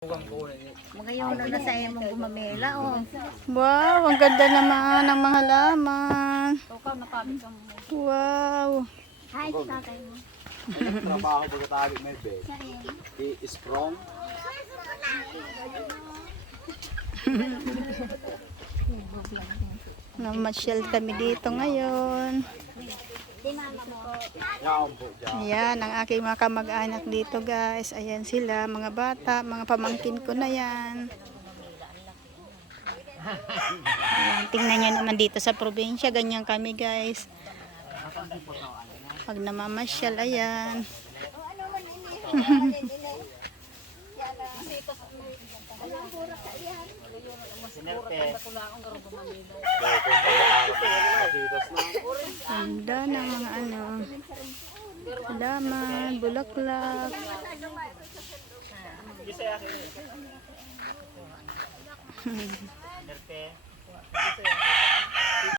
Magayon na sa imong gumamela oh. Wow, ang ganda naman ng mga halaman. Wow. Hi, tatay mo. Trabaho bago tabi may bed. He is strong. Namasyal kami dito ngayon. Ayan, ang aking mga kamag-anak dito guys. Ayan sila, mga bata, mga pamangkin ko na yan. Ayan, tingnan nyo naman dito sa probinsya. Ganyan kami guys. Pag namamasyal, ayan. Ganda ng mga ano, halaman, bulaklak.